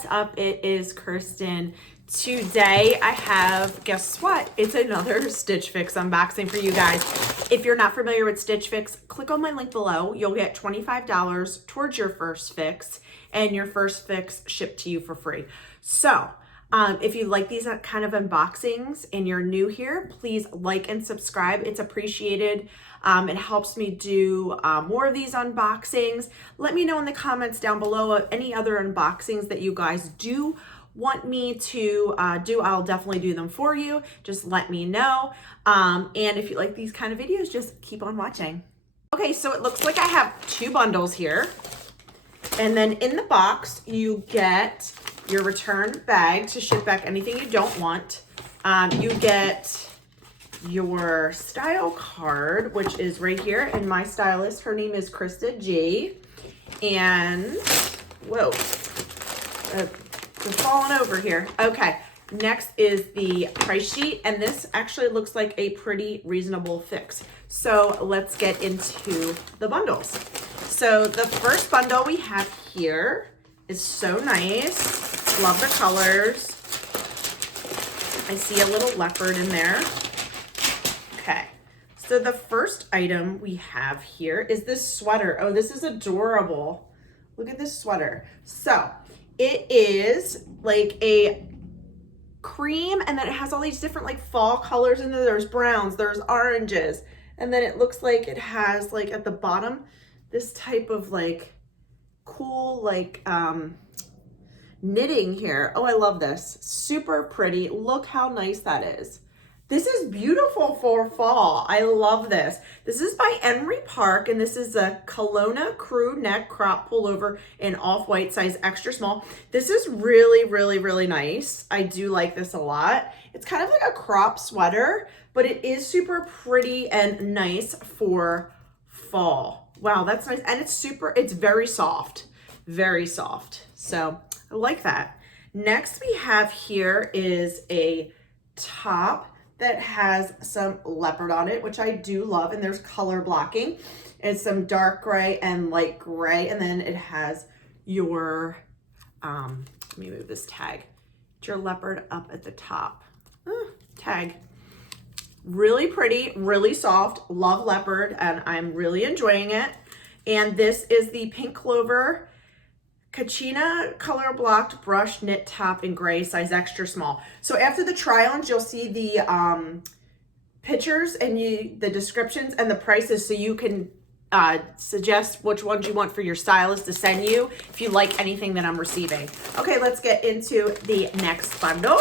what's up? It is Kristen. Today I have, guess what? It's another Stitch Fix unboxing for you guys. If you're not familiar with Stitch Fix, click on my link below. You'll get $25 towards your first fix, and your first fix shipped to you for free. So if you like these kind of unboxings and you're new here, please like and subscribe. It's appreciated. It helps me do more of these unboxings. Let me know in the comments down below of any other unboxings that you guys do want me to do. I'll definitely do them for you. Just let me know. And if you like these kind of videos, just keep on watching. Okay, so it looks like I have two bundles here. And then in the box, you get your return bag to ship back anything you don't want. You get your style card, which is right here. And my stylist, her name is Krista G. And, whoa, I'm falling over here. Okay, next is the price sheet. And this actually looks like a pretty reasonable fix. So let's get into the bundles. So the first bundle we have here is so nice. Love the colors. I see a little leopard in there. Okay, so the first item we have here is this sweater. Oh, this is adorable. Look at this sweater. So it is like a cream, and then it has all these different like fall colors in there. There's browns, there's oranges, and then it looks like it has like at the bottom this type of like cool like knitting here. Oh, I love this. Super pretty. Look how nice that is. This is beautiful for fall. I love this. This is by Emory Park, and this is a Kelowna Crewneck crop pullover in off-white, size extra small. This is really, really, really nice. I do like this a lot. It's kind of like a crop sweater, but it is super pretty and nice for fall. Wow, that's nice. And it's very soft, very soft. So I like that. Next we have here is a top that has some leopard on it, which I do love, and there's color blocking. It's some dark gray and light gray, and then it has your, let me move this tag. It's your leopard up at the top. Tag. Really pretty, really soft, love leopard, and I'm really enjoying it. And this is the pink Clover Kachina color blocked brush knit top in gray, size extra small. So after the try-ons, you'll see the pictures and the descriptions and the prices, so you can suggest which ones you want for your stylist to send you if you like anything that I'm receiving. Okay, let's get into the next bundle.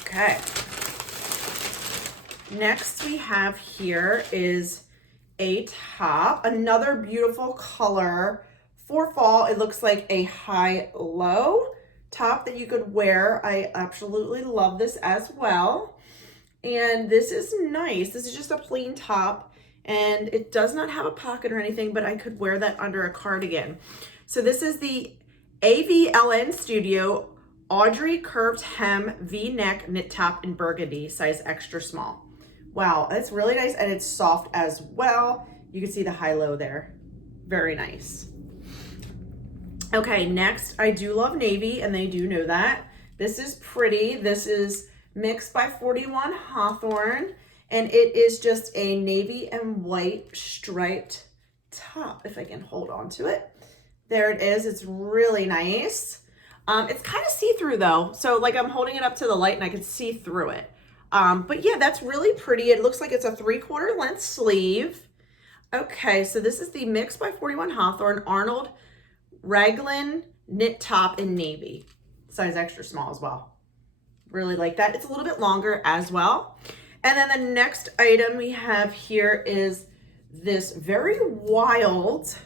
Okay. Next we have here is a top, another beautiful color for fall. It looks like a high-low top that you could wear. I absolutely love this as well. And this is nice. This is just a plain top, and it does not have a pocket or anything, but I could wear that under a cardigan. So this is the AVLN Studio Audrey curved hem V-neck knit top in burgundy, size extra small. Wow, that's really nice, and it's soft as well. You can see the high-low there. Very nice. Okay, next, I do love navy, and they do know that. This is pretty. This is Mixed by 41 Hawthorne, and it is just a navy and white striped top, if I can hold on to it. There it is. It's really nice. It's kind of see-through, though, so like I'm holding it up to the light, and I can see through it. But yeah, that's really pretty. It looks like it's a 3/4 length sleeve. Okay, so this is the Mixed by 41 Hawthorne Arnold Raglan knit top in navy, size extra small as well. Really like that. It's a little bit longer as well. And then the next item we have here is this very wild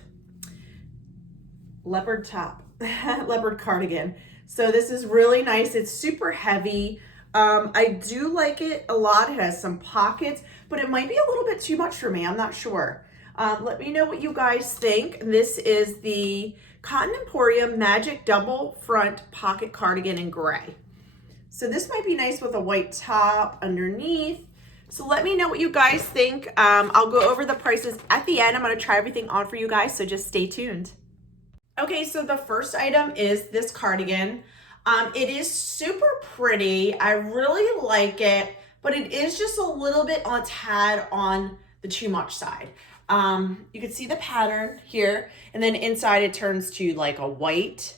leopard top, leopard cardigan. So this is really nice. It's super heavy. I do like it a lot. It has some pockets, but it might be a little bit too much for me. I'm not sure. Let me know what you guys think. This is the Cotton Emporium Magic Double Front Pocket Cardigan in gray. So this might be nice with a white top underneath. So let me know what you guys think. I'll go over the prices at the end. I'm going to try everything on for you guys, so just stay tuned. Okay, so the first item is this cardigan. It is super pretty. I really like it, but it is just a little bit on tad on the too much side. You can see the pattern here, and then inside it turns to like a white.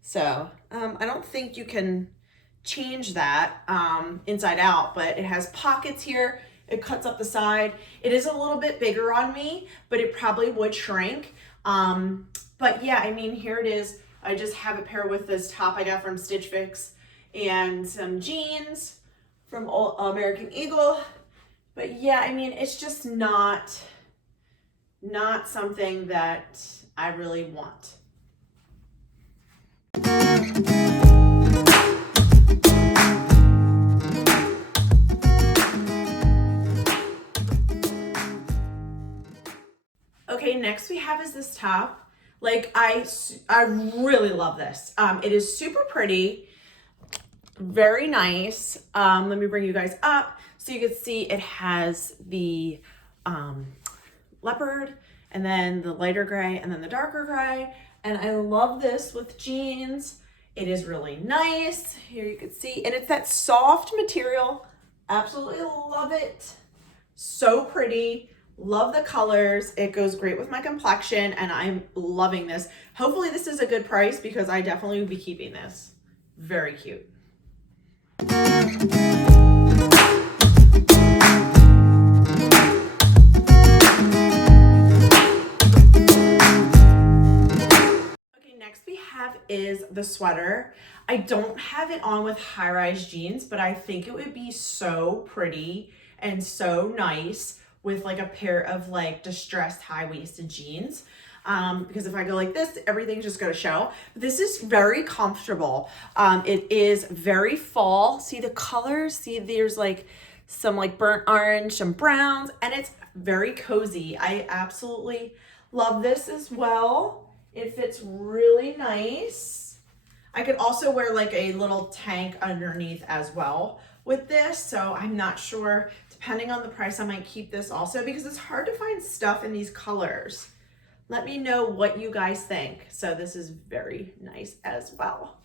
So I don't think you can change that inside out, but it has pockets here. It cuts up the side. It is a little bit bigger on me, but it probably would shrink. But yeah, I mean, here it is. I just have it paired with this top I got from Stitch Fix and some jeans from American Eagle. But yeah, I mean, it's just not something that I really want. Okay, next we have is this top. Like I really love this. It is super pretty, very nice. Let me bring you guys up so you can see it has the leopard and then the lighter gray and then the darker gray. And I love this with jeans. It is really nice. Here you can see, and it's that soft material. Absolutely love it. So pretty. Love the colors. It goes great with my complexion and I'm loving this. Hopefully this is a good price because I definitely would be keeping this. Very cute. Okay, next we have is the sweater. I don't have it on with high-rise jeans, but I think it would be so pretty and so nice with like a pair of like distressed high-waisted jeans. Because if I go like this, everything's just gonna show. This is very comfortable. It is very fall. See the colors? See there's like some like burnt orange, some browns, and it's very cozy. I absolutely love this as well. It fits really nice. I could also wear like a little tank underneath as well with this, so I'm not sure. Depending on the price, I might keep this also because it's hard to find stuff in these colors. Let me know what you guys think. So this is very nice as well.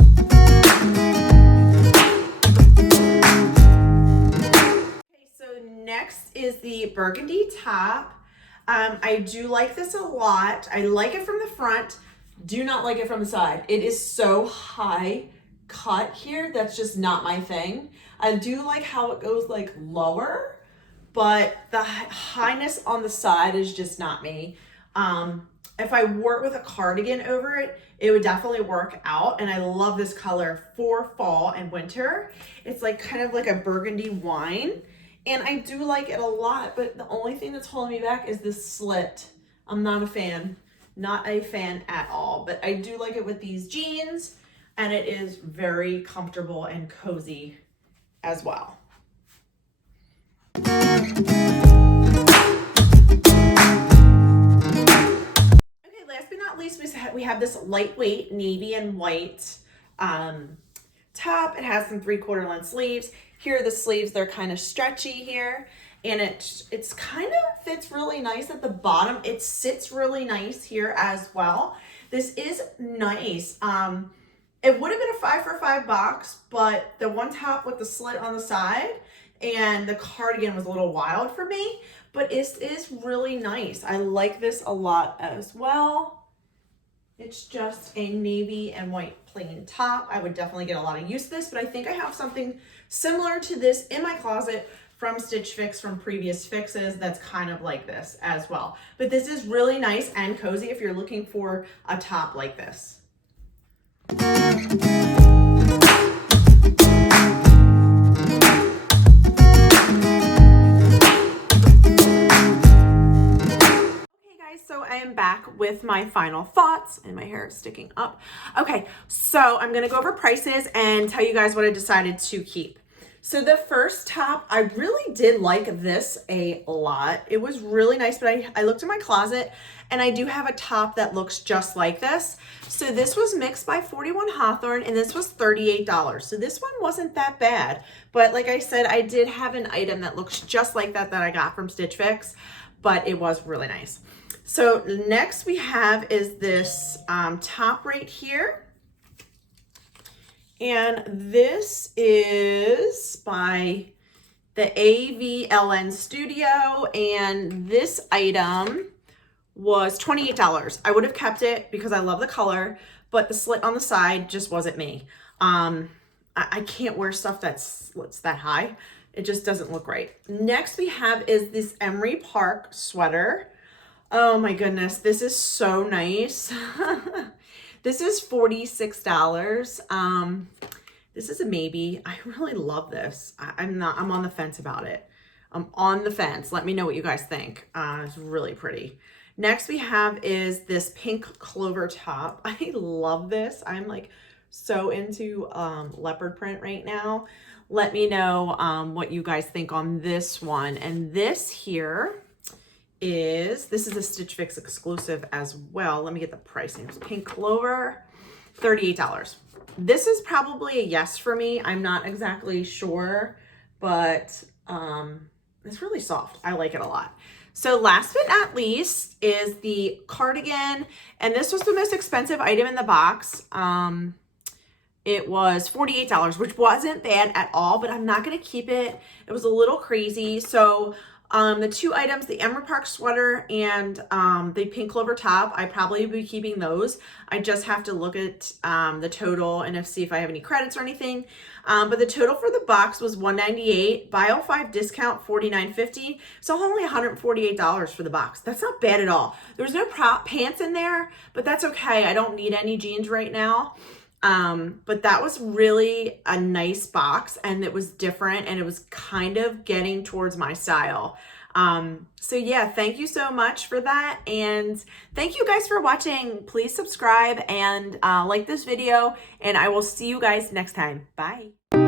Okay, so next is the Burgundy top. I do like this a lot. I like it from the front, do not like it from the side. It is so high cut here. That's just not my thing. I do like how it goes like lower, but the highness on the side is just not me. If I wore it with a cardigan over it, it would definitely work out. And I love this color for fall and winter. It's like kind of like a burgundy wine. And I do like it a lot, but the only thing that's holding me back is this slit. I'm not a fan at all, but I do like it with these jeans and it is very comfortable and cozy as well. Okay, last but not least, we have this lightweight navy and white top. It has some 3/4 length sleeves. Here are the sleeves, they're kind of stretchy here, and it's kind of fits really nice at the bottom. It sits really nice here as well. This is nice. It would have been a 5 for $5, but the one top with the slit on the side and the cardigan was a little wild for me, but it is really nice. I like this a lot as well. It's just a navy and white plain top. I would definitely get a lot of use of this, but I think I have something similar to this in my closet from Stitch Fix from previous fixes that's kind of like this as well. But this is really nice and cozy if you're looking for a top like this. So I am back with my final thoughts and my hair is sticking up. Okay, so I'm gonna go over prices and tell you guys what I decided to keep. So the first top, I really did like this a lot. It was really nice, but I looked in my closet and I do have a top that looks just like this. So this was mixed by 41 Hawthorne and this was $38. So this one wasn't that bad. But like I said, I did have an item that looks just like that I got from Stitch Fix, but it was really nice. So next we have is this top right here. And this is by the AVLN Studio, and this item was $28. I would have kept it because I love the color, but the slit on the side just wasn't me. I can't wear stuff that slits that high. It just doesn't look right. Next we have is this Emory Park sweater. Oh my goodness, this is so nice. This is $46. This is a maybe. I really love this. I'm on the fence about it. I'm on the fence. Let me know what you guys think. It's really pretty. Next we have is this pink Clover top. I love this. I'm like so into leopard print right now. Let me know what you guys think on this one. And this here is a Stitch Fix exclusive as well. Let me get the pricing. It's pink Clover, $38. This is probably a yes for me. I'm not exactly sure, but it's really soft. I like it a lot. So last but not least is the cardigan, and this was the most expensive item in the box. It was $48, which wasn't bad at all, but I'm not going to keep it. It was a little crazy. So the two items, the Emory Park sweater and the pink Clover top, I probably will be keeping those. I just have to look at the total and see if I have any credits or anything. But the total for the box was $198. Buy all 5 discount $49.50. So only $148 for the box. That's not bad at all. There's no pants in there, but that's okay. I don't need any jeans right now. But that was really a nice box, and it was different, and it was kind of getting towards my style. So yeah, thank you so much for that. And thank you guys for watching. Please subscribe and like this video, and I will see you guys next time. Bye.